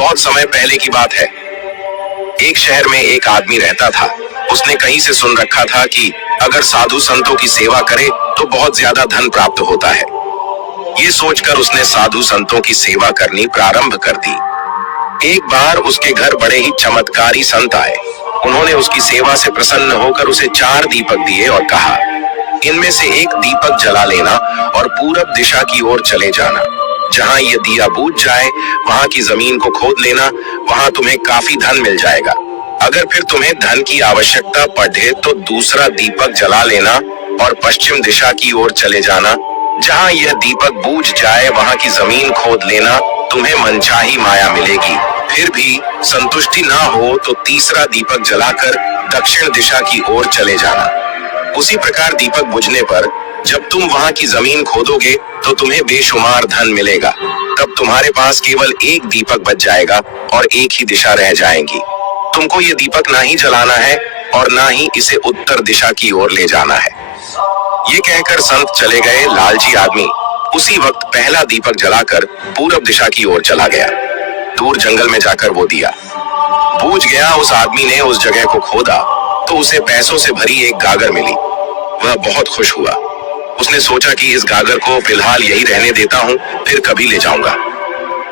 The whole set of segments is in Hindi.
बहुत समय पहले की बात है। एक शहर में एक आदमी रहता था। उसने कहीं से सुन रखा था कि अगर साधु संतों की सेवा करे तो बहुत ज्यादा धन प्राप्त होता है। ये सोचकर उसने साधु संतों की सेवा करनी प्रारंभ कर दी। एक बार उसके घर बड़े ही चमत्कारी संत आए। उन्होंने उसकी सेवा से प्रसन्न होकर उसे 4 दीपक दिए और कहा, इनमें से एक दीपक जला लेना और पूरब दिशा की ओर चले जाना। जहां ये दिया बुझ जाए वहां की जमीन को खोद लेना, वहां तुम्हें काफी धन मिल जाएगा। अगर फिर तुम्हें धन की आवश्यकता पड़े तो दूसरा दीपक जला लेना और पश्चिम दिशा की ओर चले जाना। जहां यह दीपक बुझ जाए वहां की जमीन खोद लेना, तुम्हें मनचाही माया मिलेगी। फिर भी संतुष्टि ना हो तो तीसरा दीपक जलाकर दक्षिण दिशा की ओर चले जाना। उसी प्रकार दीपक बुझने पर जब तुम वहां की जमीन खोदोगे तो तुम्हें बेशुमार धन मिलेगा। तब तुम्हारे पास केवल एक दीपक बच जाएगा और एक ही दिशा रह जाएगी। तुमको ये दीपक ना ही जलाना है और ना ही इसे उत्तर दिशा की ओर ले जाना है। ये कहकर संत चले गए। लालची आदमी उसी वक्त पहला दीपक जलाकर पूरब दिशा की ओर चला गया। दूर जंगल में जाकर वो दिया बूझ गया। उस आदमी ने उस जगह को खोदा तो उसे पैसों से भरी एक गागर मिली। वह बहुत खुश हुआ। उसने सोचा कि इस गागर को फिलहाल यही रहने देता हूँ, फिर कभी ले जाऊंगा।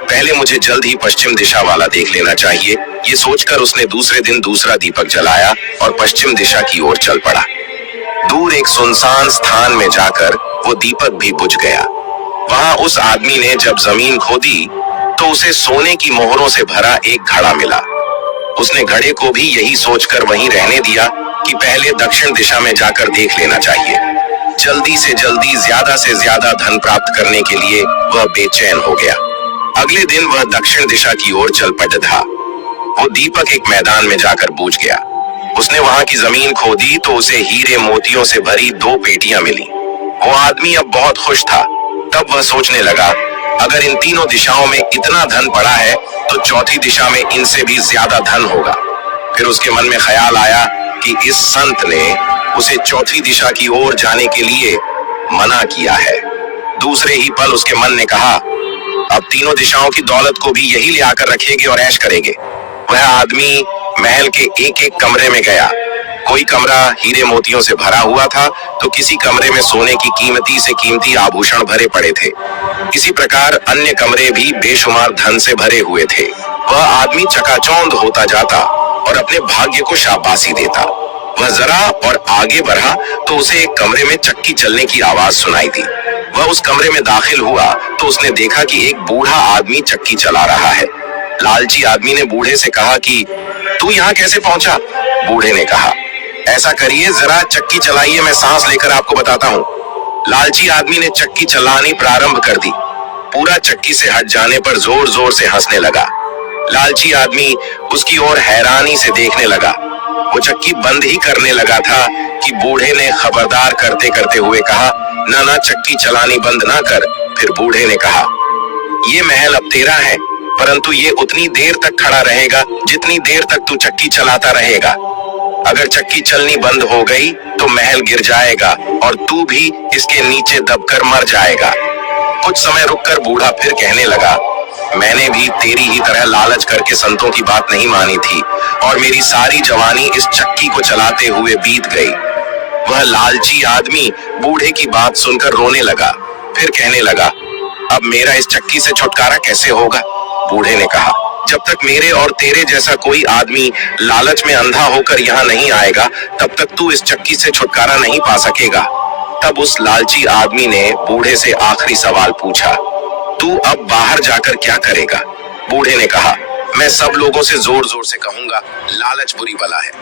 पहले मुझे जल्द ही पश्चिम दिशा वाला देख लेना चाहिए। ये सोचकर उसने दूसरे दिन दूसरा दीपक जलाया और पश्चिम दिशा की ओर चल पड़ा। दूर एक सुनसान स्थान में जाकर वो दीपक भी बुझ गया। वहां उस आदमी ने जब जमीन खोदी तो उसे सोने की मोहरों से भरा एक घड़ा मिला। उसने घड़े को भी यही सोचकर वहीं रहने दिया कि पहले दक्षिण दिशा में जाकर देख लेना चाहिए। जल्दी से जल्दी ज्यादा से ज्यादा धन प्राप्त करने के लिए वह बेचैन हो गया। अगले दिन वह दक्षिण दिशा की ओर चल पड़ा था। वो दीपक एक मैदान में जाकर बूझ गया। उसने वहां की जमीन खोदी तो उसे हीरे मोतियों से भरी 2 पेटियां मिली। वो आदमी अब बहुत खुश था। तब वह सोचने लगा, अगर इन तीनों दिशाओं में इतना धन पड़ा है तो चौथी दिशा में इनसे भी ज्यादा धन होगा। फिर उसके मन में ख्याल आया कि इस संत ने उसे चौथी दिशा की ओर जाने के लिए मना किया है। दूसरे ही पल उसके मन ने कहा, अब तीनों दिशाओं की दौलत को भी यही ले आकर रखेंगे और ऐश करेंगे। वह आदमी महल के एक एक कमरे में गया। कोई कमरा हीरे मोतियों से भरा हुआ था तो किसी कमरे में सोने की कीमती से कीमती आभूषण भरे पड़े थे। इसी प्रकार अन्य कमरे भी बेशुमार धन से भरे हुए थे। वह आदमी चकाचौंध होता जाता और अपने भाग्य को शाबाशी देता। वह जरा और आगे बढ़ा तो उसे एक कमरे में चक्की चलने की आवाज सुनाई दी। वह उस कमरे में दाखिल हुआ तो उसने देखा कि एक बूढ़ा आदमी चक्की चला रहा है। लालची आदमी ने बूढ़े से कहा कि तू यहाँ कैसे पहुंचा? बूढ़े ने कहा, ऐसा करिए जरा चक्की चलाइए, मैं सांस लेकर आपको बताता हूँ। लालची आदमी ने चक्की चलानी प्रारंभ कर दी। पूरा चक्की से हट जाने पर जोर जोर से हंसने लगा। लालची आदमी उसकी ओर हैरानी से देखने लगा। वो चक्की बंद ही करने लगा था कि बूढ़े ने खबरदार करते करते हुए कहा, ना ना चक्की चलानी बंद ना कर। फिर बूढ़े ने कहा, ये महल अब तेरा है, परंतु ये उतनी देर तक खड़ा रहेगा जितनी देर तक तू चक्की चलाता रहेगा। अगर चक्की चलनी बंद हो गई तो महल गिर जाएगा और तू भी इसके नीचे दबकर मर जाएगा। कुछ समय रुककर बूढ़ा फिर कहने लगा, मैंने भी तेरी ही तरह लालच करके संतों की बात नहीं मानी थी और मेरी सारी जवानी इस चक्की को चलाते हुए बीत गई। वह लालची आदमी बूढ़े की बात सुनकर रोने लगा। फिर कहने लगा, अब मेरा इस चक्की से छुटकारा कैसे होगा? बूढ़े ने कहा, जब तक मेरे और तेरे जैसा कोई आदमी लालच में अंधा होकर यहाँ नहीं आएगा तब तक तू इस चक्की से छुटकारा नहीं पा सकेगा। तब उस लालची आदमी ने बूढ़े से आखिरी सवाल पूछा, तू अब बाहर जाकर क्या करेगा? बूढ़े ने कहा, मैं सब लोगों से जोर जोर से कहूंगा, लालच बुरी बला है।